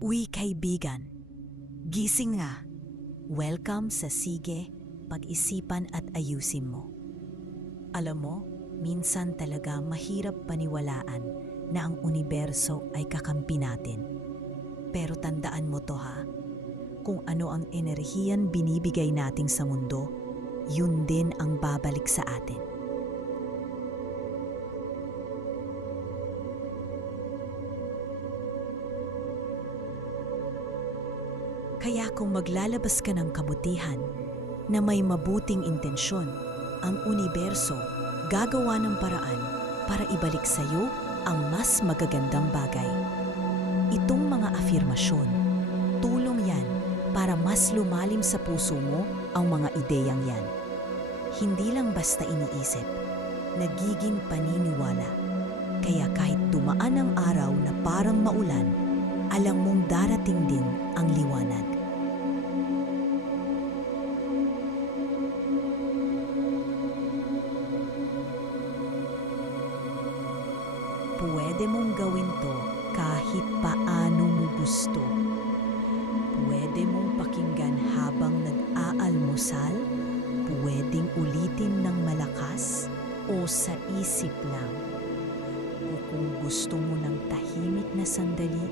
Uy kaibigan, gising nga. Welcome sa Sige, Pag-isipan at Ayusin Mo. Alam mo, minsan talaga mahirap paniwalaan na ang universo ay kakampi natin. Pero tandaan mo to ha, kung ano ang enerhiyan binibigay natin sa mundo, yun din ang babalik sa atin. Kaya kung maglalabas ka ng kabutihan na may mabuting intensyon, ang universo gagawa ng paraan para ibalik sa iyo ang mas magagandang bagay. Itong mga afirmasyon, tulong yan para mas lumalim sa puso mo ang mga ideyang yan. Hindi lang basta iniisip, nagiging paniniwala. Kaya kahit dumaan ang araw na parang maulan, alam mong darating din ang liwanag. Pwede mong gawin to kahit paano mo gusto. Pwede mong pakinggan habang nag-aalmusal, pwedeng ulitin ng malakas o sa isip lang. O kung gusto mo ng tahimik na sandali,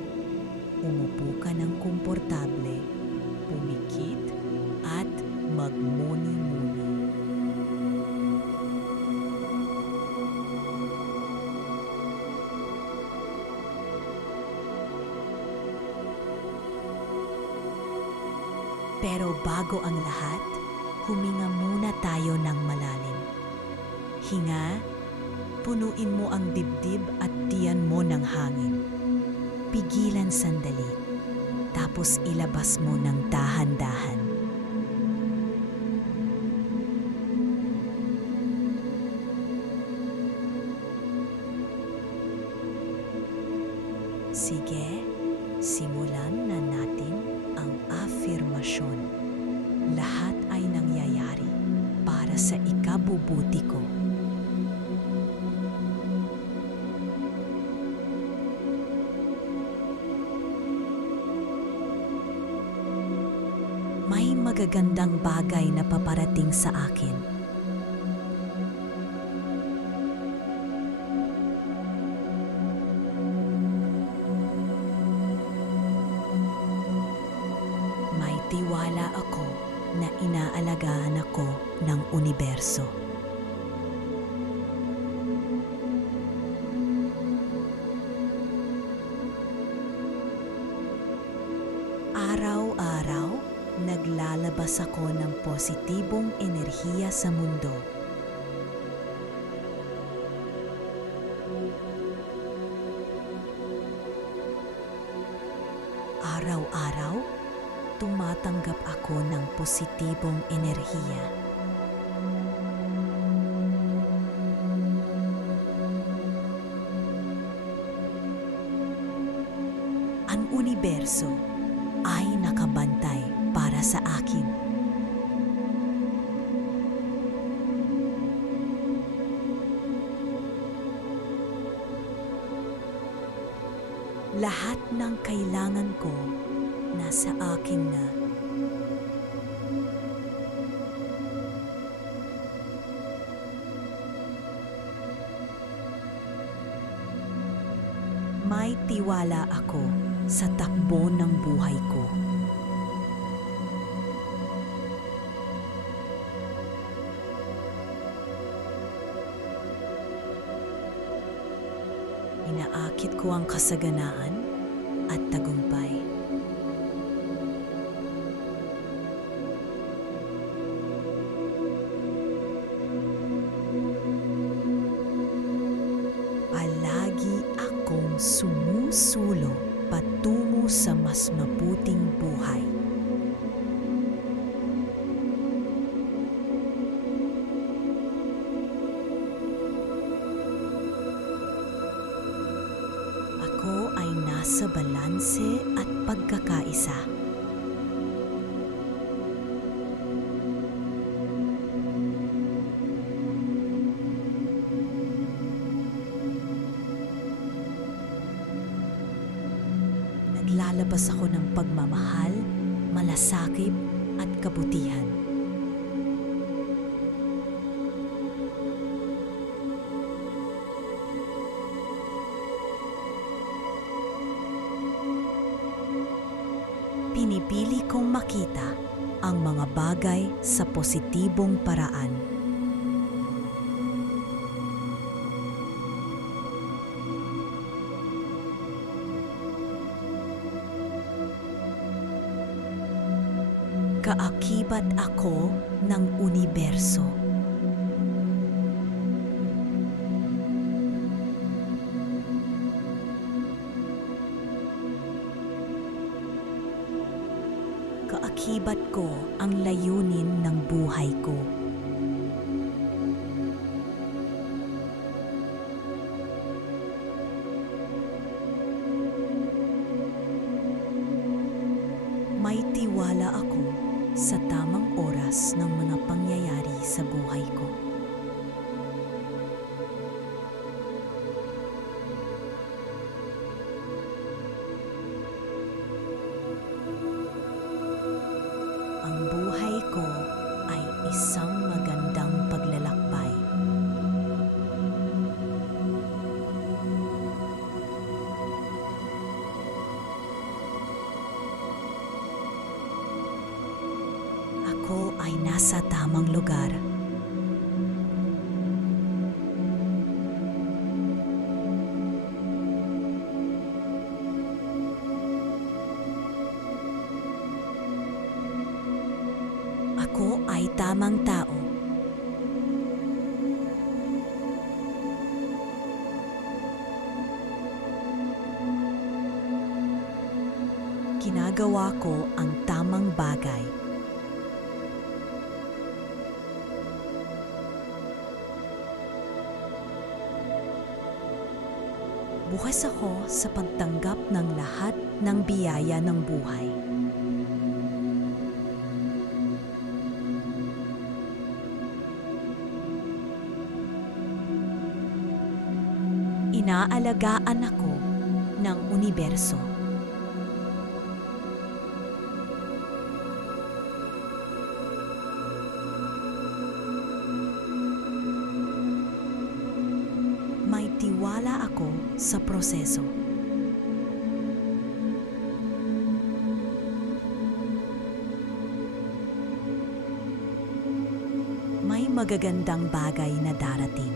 umupo ka ng komportable, pumikit at magmuni-muni. Pero bago ang lahat, huminga muna tayo ng malalim. Hinga, punuin mo ang dibdib at tiyan mo ng hangin. Pigilan sandali, tapos ilabas mo ng dahan-dahan. Sige, simulan na natin ang afirmasyon. Lahat ay nangyayari para sa ikabubuti ko. May magagandang bagay na paparating sa akin. May tiwala ako na inaalagaan ako ng universo. Araw-araw, naglalabas ako ng positibong enerhiya sa mundo. Araw-araw, tumatanggap ako ng positibong enerhiya. Ang universo ay nakabantay para sa akin. Lahat ng kailangan ko nasa akin na. May tiwala ako sa takbo ng buhay ko. Inaakit ko ang kasaganaan at tagumpay. Palagi akong sumusulong patungo sa mas mabuting buhay. Ako ay nasa balanse at pagkakaisa. Maglalabas ako ng pagmamahal, malasakit at kabutihan. Pinipili kong makita ang mga bagay sa positibong paraan. Kaakibat ako ng universo. Kaakibat ko ang layunin ng buhay ko. May tiwala ako sa tamang oras ng mga pangyayari sa buhay ko. Ang buhay ko ay isang magandang paglalakbay. Ako ay nasa tamang lugar. Ako ay tamang tao. Ginagawa ko ang tamang bagay. Bukas ako sa pagtanggap ng lahat ng biyaya ng buhay. Inaalagaan ako ng universo. May tiwala ako sa proseso. May magagandang bagay na darating.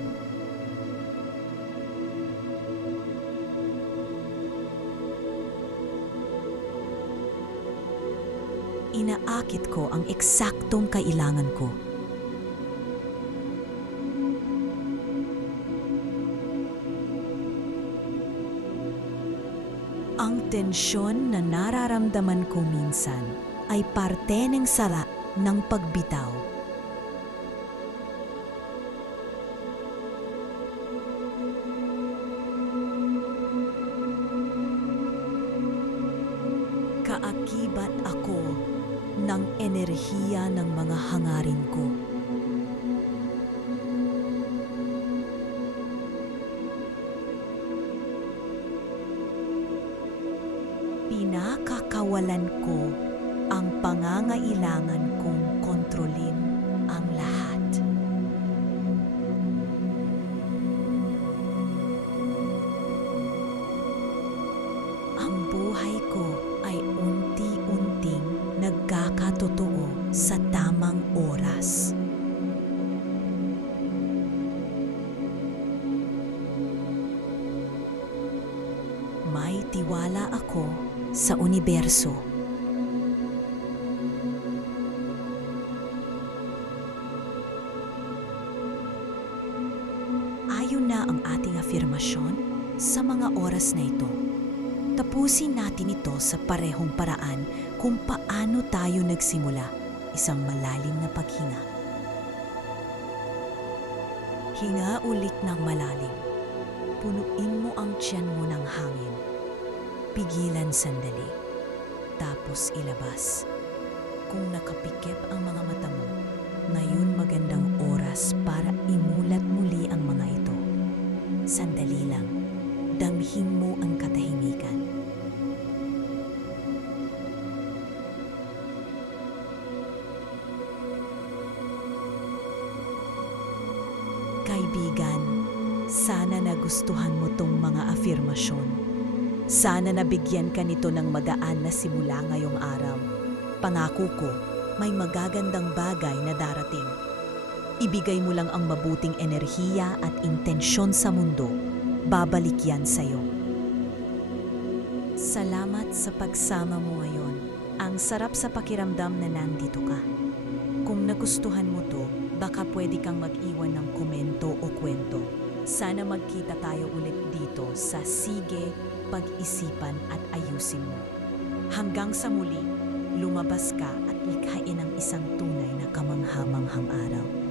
Inaakit ko ang eksaktong kailangan ko. Ang tensyon na nararamdaman ko minsan ay parte ng sala ng pagbitaw. Kaakibat ako ng enerhiya ng mga hangarin ko. Pinakakawalan ko ang pangangailangan kong kontrolin ang lahat. Ang buhay ko ay unti-unting nagkakatotoo sa tamang oras. May tiwala ako sa universo. Ayon na ang ating afirmasyon sa mga oras na ito. Tapusin natin ito sa parehong paraan kung paano tayo nagsimula, isang malalim na paghinga. Hinga ulit ng malalim. Punuin mo ang tiyan mo ng hangin. Pigilan sandali, tapos ilabas. Kung nakapikit ang mga mata mo, ngayon magandang oras para imulat muli ang mga ito. Sandali lang, damhin mo ang katahimikan. Sana nagustuhan mo tong mga afirmasyon. Sana nabigyan ka nito ng magaan na simula ngayong araw. Pangako ko, may magagandang bagay na darating. Ibigay mo lang ang mabuting enerhiya at intensyon sa mundo. Babalik yan sa'yo. Salamat sa pagsama mo ngayon. Ang sarap sa pakiramdam na nandito ka. Kung nagustuhan mo to, baka pwede kang mag-iwan ng komento o kwento. Sana magkita tayo ulit dito sa Sige, Pag-isipan at Ayusin Mo. Hanggang sa muli, lumabas ka at likhain ang isang tunay na kamangha-manghang araw.